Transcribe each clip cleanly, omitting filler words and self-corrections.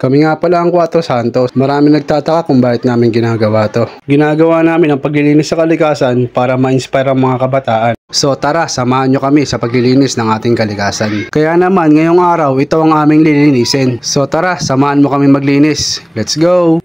Kami nga pala ang Cuatro Santos. Marami nagtataka kung bakit namin ginagawa to. Ginagawa namin ang paglilinis sa kalikasan para ma-inspire ang mga kabataan. So tara, samahan nyo kami sa paglilinis ng ating kalikasan. Kaya naman ngayong araw, ito ang aming lilinisin. So tara, samahan mo kami maglinis. Let's go!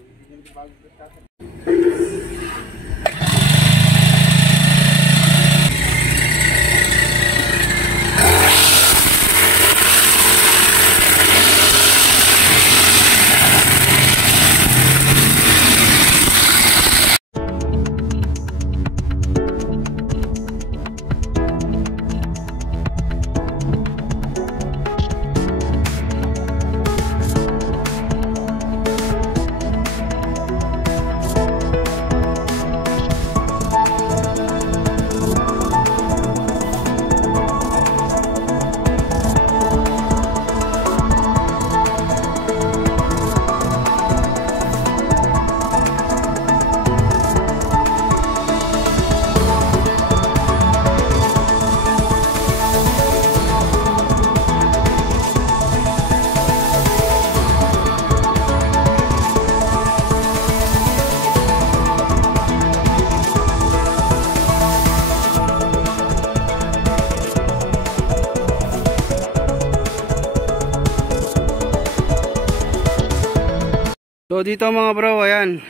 So dito mga bro, ayan,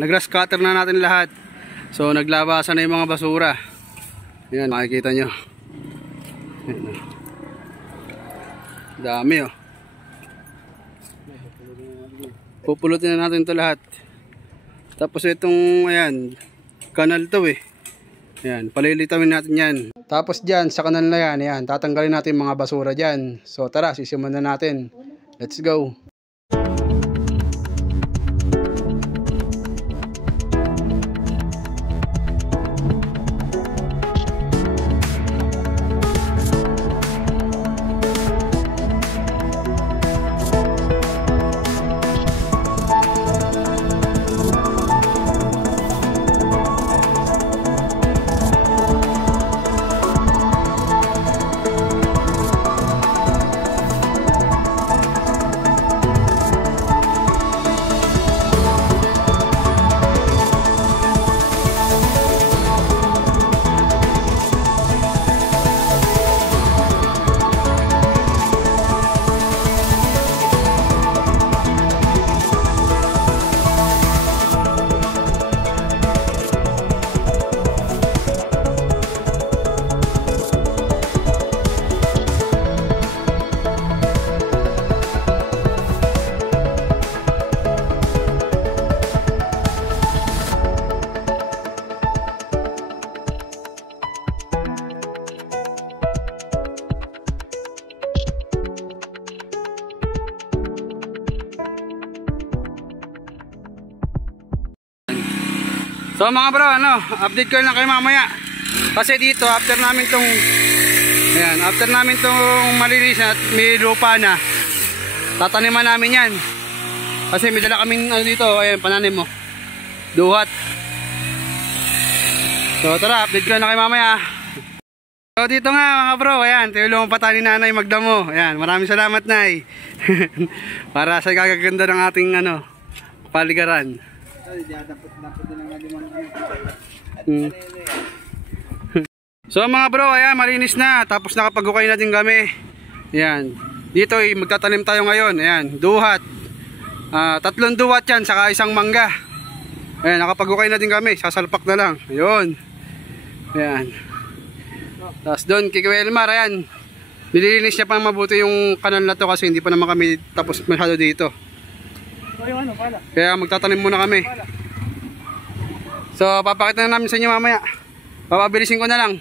nag-grass cutter na natin lahat. So naglabasan na yung mga basura. Ayan, makikita nyo. Ayan, dami oh. Pupulutin na natin ito lahat. Tapos itong, ayan, kanal to eh. Ayan, palilitawin natin yan. Tapos dyan, sa kanal na yan, ayan, tatanggalin natin mga basura dyan. So tara, sisimulan na natin. Let's go! So mga bro, update ko lang kayo mamaya. Kasi dito, after namin tong malinis at may lupa na, tataniman namin yan. Kasi may dala kaming dito, ayan, pananim mo. Duhat. So tara, update ko lang kayo mamaya. So dito nga mga bro, ayan, tulungan pa tayo ni Nanay magdamo. Ayan, maraming salamat Nay. Para sa gagaganda ng ating paligaran. So mga bro, ayan, malinis na. Tapos nakapag-ukay na din kami. Ayan. Dito magtatanim tayo ngayon. Ayan, duhat. 3 duhat yan, saka isang mangga. Ayan, nakapag-ukay na din kami. Sasalpak na lang. Ayun. Ayan. Tapos doon, kay Elmar, ayan, nililinis niya pa mabuti yung kanal na to kasi hindi pa naman kami tapos masyado dito. Kaya magtatanim muna kami. So papakita na namin sa inyo mamaya. Papabilisin ko na lang.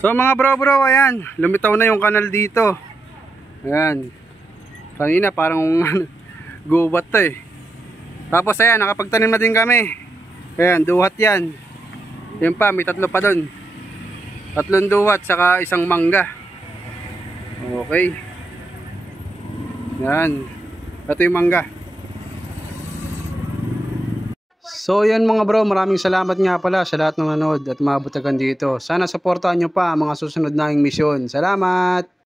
So mga bro, ayan, lumitaw na yung kanal dito. Ayan. Kanina parang gubat to eh. Tapos ayan, nakapagtanim na din kami. Ayan, duhat yan. Yan pa, may tatlo pa doon. 3 duhat, saka isang mangga. Okay. Yan. Ito yung mangga. So yan mga bro, maraming salamat nga pala sa lahat ng nanood at maabot hanggang dito. Sana supportahan nyo pa ang mga susunod naming misyon. Salamat!